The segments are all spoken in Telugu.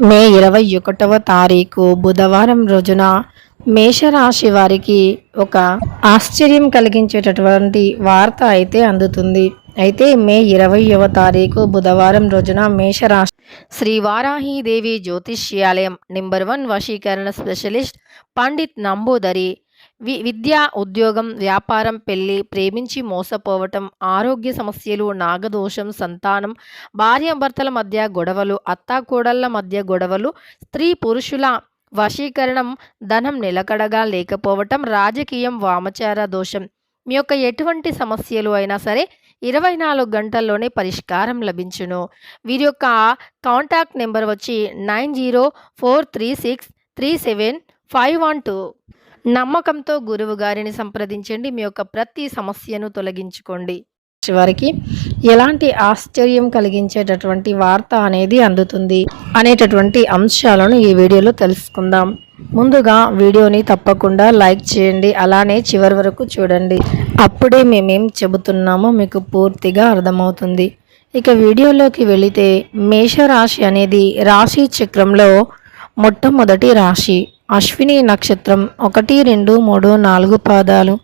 మే 21వ తారీఖు బుధవారం రోజున మేషరాశి వారికి ఒక ఆశ్చర్యం కలిగించేటటువంటి వార్త అయితే అందుతుంది. అయితే మే 20వ తారీఖు బుధవారం రోజున మేషరాశి శ్రీ వారాహీదేవి జ్యోతిష్యాలయం నెంబర్ 1 వశీకరణ స్పెషలిస్ట్ పండిత్ నంబూదరి విద్య, ఉద్యోగం, వ్యాపారం, పెళ్లి, ప్రేమించి మోసపోవటం, ఆరోగ్య సమస్యలు, నాగదోషం, సంతానం, భార్యాభర్తల మధ్య గొడవలు, అత్తాకోడళ్ల మధ్య గొడవలు, స్త్రీ పురుషుల వశీకరణం, ధనం నిలకడగా లేకపోవటం, రాజకీయం, వామచార దోషం, మీ యొక్క ఎటువంటి సమస్యలు అయినా సరే 24 గంటల్లోనే పరిష్కారం లభించును. వీరి యొక్క కాంటాక్ట్ నెంబర్ వచ్చి 9043637512. నమ్మకంతో గురువు గారిని సంప్రదించండి. మీ యొక్క ప్రతి సమస్యను తొలగించుకోండి. వారికి ఎలాంటి ఆశ్చర్యం కలిగించేటటువంటి వార్త అనేది అందుతుంది అనేటటువంటి అంశాలను ఈ వీడియోలో తెలుసుకుందాం. ముందుగా వీడియోని తప్పకుండా లైక్ చేయండి, అలానే చివరి వరకు చూడండి. అప్పుడే మేమేం చెబుతున్నామో మీకు పూర్తిగా అర్థమవుతుంది. ఇక వీడియోలోకి వెళితే, మేషరాశి అనేది రాశి చక్రంలో మొట్టమొదటి రాశి. అశ్విని నక్షత్రం 1, 2, 3, 4 పాదాలు,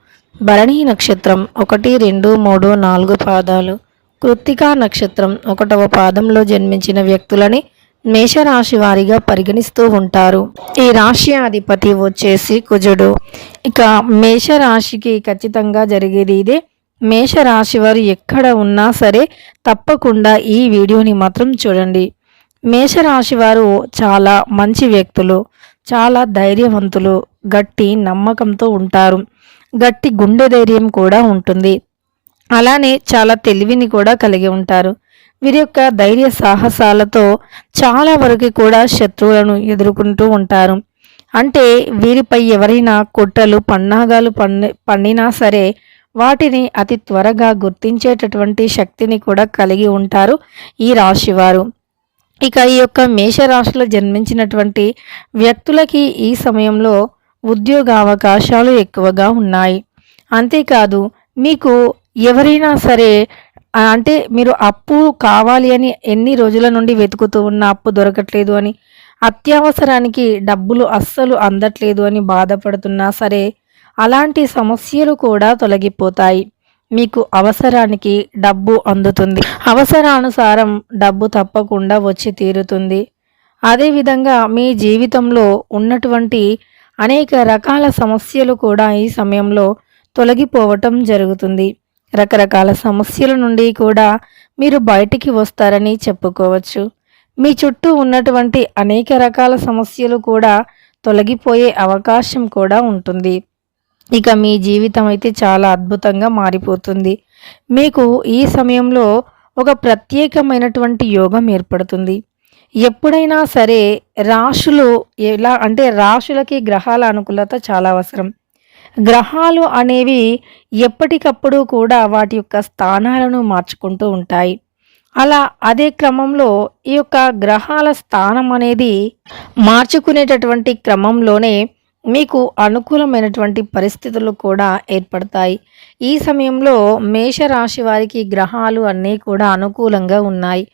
భరణి నక్షత్రం 1, 2, 3, 4 పాదాలు, కృత్తికా నక్షత్రం 1వ పాదంలో జన్మించిన వ్యక్తులని మేషరాశి వారిగా పరిగణిస్తూ ఉంటారు. ఈ రాశి అధిపతి వచ్చేసి కుజుడు. ఇక మేషరాశికి ఖచ్చితంగా జరిగేది ఇదే. మేషరాశి వారు ఎక్కడ ఉన్నా సరే తప్పకుండా ఈ వీడియోని మాత్రం చూడండి. మేషరాశి వారు చాలా మంచి వ్యక్తులు, చాలా ధైర్యవంతులు, గట్టి నమ్మకంతో ఉంటారు, గట్టి గుండె ధైర్యం కూడా ఉంటుంది. అలానే చాలా తెలివిని కూడా కలిగి ఉంటారు. వీరి యొక్క ధైర్య సాహసాలతో చాలా వరకు కూడా శత్రువులను ఎదుర్కొంటూ ఉంటారు. అంటే వీరిపై ఎవరైనా కుట్రలు పన్నాగాలు పన్నినా సరే వాటిని అతి త్వరగా గుర్తించేటటువంటి శక్తిని కూడా కలిగి ఉంటారు ఈ రాశివారు. ఇక ఈ యొక్క మేషరాశిలో జన్మించినటువంటి వ్యక్తులకి ఈ సమయంలో ఉద్యోగ అవకాశాలు ఎక్కువగా ఉన్నాయి. అంతేకాదు, మీకు ఎవరైనా సరే అంటే మీరు అప్పు కావాలి అని ఎన్ని రోజుల నుండి వెతుకుతూ ఉన్న అప్పు దొరకట్లేదు అని, అత్యవసరానికి డబ్బులు అస్సలు అందట్లేదు అని బాధపడుతున్నా సరే అలాంటి సమస్యలు కూడా తొలగిపోతాయి. మీకు అవసరానికి డబ్బు అందుతుంది. అవసరానుసారం డబ్బు తప్పకుండా వచ్చి తీరుతుంది. అదేవిధంగా మీ జీవితంలో ఉన్నటువంటి అనేక రకాల సమస్యలు కూడా ఈ సమయంలో తొలగిపోవటం జరుగుతుంది. రకరకాల సమస్యల నుండి కూడా మీరు బయటికి వస్తారని చెప్పుకోవచ్చు. మీ చుట్టూ ఉన్నటువంటి అనేక రకాల సమస్యలు కూడా తొలగిపోయే అవకాశం కూడా ఉంటుంది. ఇక మీ జీవితం అయితే చాలా అద్భుతంగా మారిపోతుంది. మీకు ఈ సమయంలో ఒక ప్రత్యేకమైనటువంటి యోగం ఏర్పడుతుంది. ఎప్పుడైనా సరే రాశులు ఎలా అంటే రాశులకి గ్రహాల అనుకూలత చాలా అవసరం. గ్రహాలు అనేవి ఎప్పటికప్పుడు కూడా వాటి యొక్క స్థానాలను మార్చుకుంటూ ఉంటాయి. అలా అదే క్రమంలో ఈ యొక్క గ్రహాల స్థానం అనేది మార్చుకునేటటువంటి క్రమంలోనే మీకు అనుకూలమైనటువంటి పరిస్థితులు కూడా ఏర్పడతాయి. ఈ సమయంలో మేషరాశి వారికి గ్రహాలు అన్నీ కూడా అనుకూలంగా ఉన్నాయి.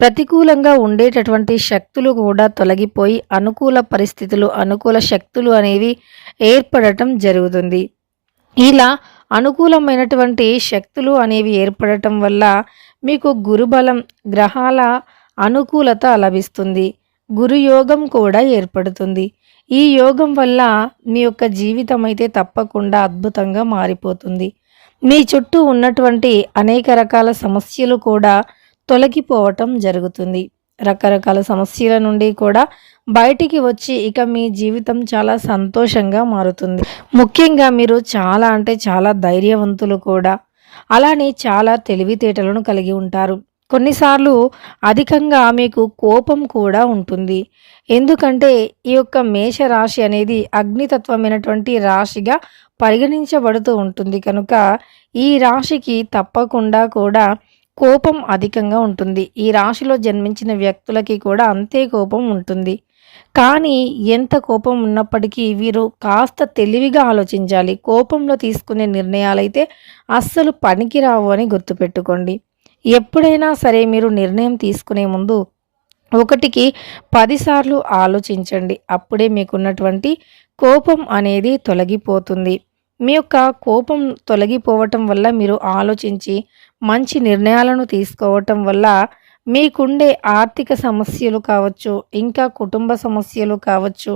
ప్రతికూలంగా ఉండేటటువంటి శక్తులు కూడా తొలగిపోయి అనుకూల పరిస్థితులు, అనుకూల శక్తులు అనేవి ఏర్పడటం జరుగుతుంది. ఇలా అనుకూలమైనటువంటి శక్తులు అనేవి ఏర్పడటం వల్ల మీకు గురుబలం, గ్రహాల అనుకూలత లభిస్తుంది. గురుయోగం కూడా ఏర్పడుతుంది. ఈ యోగం వల్ల మీ యొక్క జీవితం అయితే తప్పకుండా అద్భుతంగా మారిపోతుంది. మీ చుట్టూ ఉన్నటువంటి అనేక రకాల సమస్యలు కూడా తొలగిపోవటం జరుగుతుంది. రకరకాల సమస్యల నుండి కూడా బయటికి వచ్చి ఇక మీ జీవితం చాలా సంతోషంగా మారుతుంది. ముఖ్యంగా మీరు చాలా అంటే చాలా ధైర్యవంతులు కూడా, అలానే చాలా తెలివితేటలను కలిగి ఉంటారు. కొన్నిసార్లు అధికంగా మీకు కోపం కూడా ఉంటుంది. ఎందుకంటే ఈ యొక్క మేషరాశి అనేది అగ్నితత్వమైనటువంటి రాశిగా పరిగణించబడుతూ ఉంటుంది కనుక ఈ రాశికి తప్పకుండా కూడా కోపం అధికంగా ఉంటుంది. ఈ రాశిలో జన్మించిన వ్యక్తులకి కూడా అంతే కోపం ఉంటుంది. కానీ ఎంత కోపం ఉన్నప్పటికీ వీరు కాస్త తెలివిగా ఆలోచించాలి. కోపంలో తీసుకునే నిర్ణయాలైతే అస్సలు పనికిరావు అని గుర్తుపెట్టుకోండి. ఎప్పుడైనా సరే మీరు నిర్ణయం తీసుకునే ముందు ఒకటికి 10 సార్లు ఆలోచించండి. అప్పుడే మీకున్నటువంటి కోపం అనేది తొలగిపోతుంది. మీ యొక్క కోపం తొలగిపోవటం వల్ల మీరు ఆలోచించి మంచి నిర్ణయాలను తీసుకోవటం వల్ల మీకుండే ఆర్థిక సమస్యలు కావచ్చు, ఇంకా కుటుంబ సమస్యలు కావచ్చు,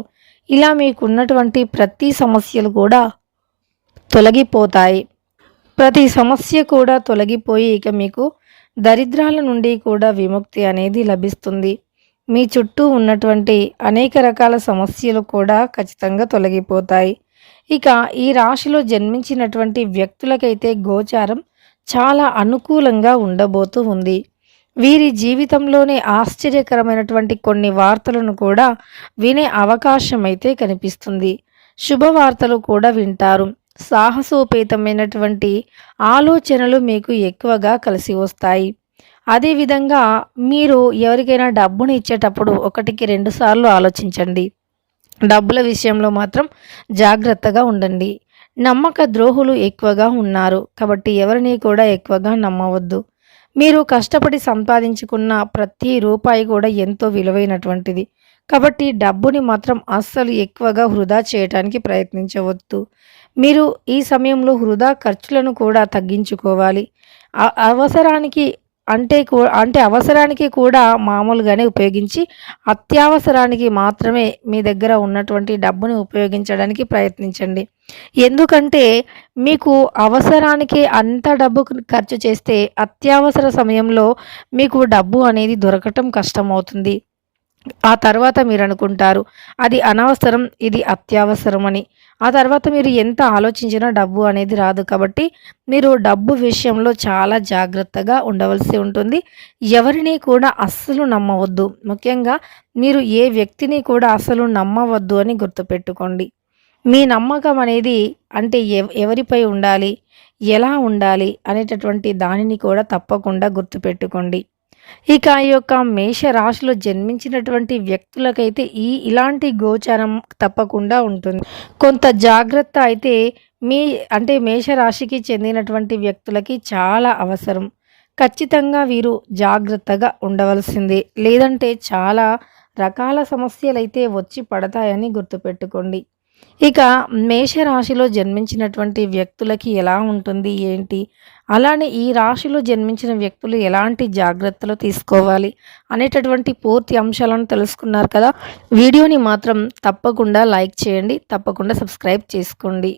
ఇలా మీకున్నటువంటి ప్రతి సమస్యలు కూడా తొలగిపోతాయి. ప్రతి సమస్య కూడా తొలగిపోయి ఇక మీకు దరిద్రాల నుండి కూడా విముక్తి అనేది లభిస్తుంది. మీ చుట్టూ ఉన్నటువంటి అనేక రకాల సమస్యలు కూడా ఖచ్చితంగా తొలగిపోతాయి. ఇక ఈ రాశిలో జన్మించినటువంటి వ్యక్తులకైతే గోచారం చాలా అనుకూలంగా ఉండబోతూ ఉంది. వీరి జీవితంలోనే ఆశ్చర్యకరమైనటువంటి కొన్ని వార్తలను కూడా వినే అవకాశం అయితే కనిపిస్తుంది. శుభవార్తలు కూడా వింటారు. సాహసోపేతమైనటువంటి ఆలోచనలు మీకు ఎక్కువగా కలిసి వస్తాయి. అదేవిధంగా మీరు ఎవరికైనా డబ్బుని ఇచ్చేటప్పుడు ఒకటికి 2 సార్లు ఆలోచించండి. డబ్బుల విషయంలో మాత్రం జాగ్రత్తగా ఉండండి. నమ్మక ద్రోహులు ఎక్కువగా ఉన్నారు. కాబట్టి ఎవరిని కూడా ఎక్కువగా నమ్మవద్దు. మీరు కష్టపడి సంపాదించుకున్న ప్రతి రూపాయి కూడా ఎంతో విలువైనటువంటిది. కాబట్టి డబ్బుని మాత్రం అస్సలు ఎక్కువగా వృధా చేయటానికి ప్రయత్నించవద్దు. మీరు ఈ సమయంలో వృధా ఖర్చులను కూడా తగ్గించుకోవాలి. అవసరానికి అంటే అవసరానికి కూడా మామూలుగానే ఉపయోగించి, అత్యవసరానికి మాత్రమే మీ దగ్గర ఉన్నటువంటి డబ్బుని ఉపయోగించడానికి ప్రయత్నించండి. ఎందుకంటే మీకు అవసరానికి అంత డబ్బు ఖర్చు చేస్తే అత్యవసర సమయంలో మీకు డబ్బు అనేది దొరకటం కష్టమవుతుంది. ఆ తర్వాత మీరనుకుంటారు, అది అనవసరం, ఇది అత్యవసరం అని. ఆ తర్వాత మీరు ఎంత ఆలోచించినా డబ్బు అనేది రాదు. కాబట్టి మీరు డబ్బు విషయంలో చాలా జాగ్రత్తగా ఉండవలసి ఉంటుంది. ఎవరిని కూడా అస్సలు నమ్మవద్దు. ముఖ్యంగా మీరు ఏ వ్యక్తిని కూడా అసలు నమ్మవద్దు అని గుర్తుపెట్టుకోండి. మీ నమ్మకం అనేది అంటే ఎవరిపై ఉండాలి, ఎలా ఉండాలి అనేటటువంటి దానిని కూడా తప్పకుండా గుర్తుపెట్టుకోండి. ఇక ఈ యొక్క మేషరాశిలో జన్మించినటువంటి వ్యక్తులకైతే ఇలాంటి గోచారం తప్పకుండా ఉంటుంది. కొంత జాగ్రత్త అయితే మీ అంటే మేషరాశికి చెందినటువంటి వ్యక్తులకి చాలా అవసరం. ఖచ్చితంగా వీరు జాగ్రత్తగా ఉండవలసిందే. లేదంటే చాలా రకాల సమస్యలైతే వచ్చి పడతాయని గుర్తుపెట్టుకోండి. ఇక మేషరాశిలో జన్మించినటువంటి వ్యక్తులకి ఎలా ఉంటుంది ఏంటి? అలానే ఈ రాశిలో జన్మించిన వ్యక్తులు ఎలాంటి జాగ్రత్తలు తీసుకోవాలి అనేటటువంటి పూర్తి అంశాలను తెలుసుకున్నారు కదా! వీడియోని మాత్రం తప్పకుండా లైక్ చేయండి. తప్పకుండా సబ్స్క్రైబ్ చేసుకోండి.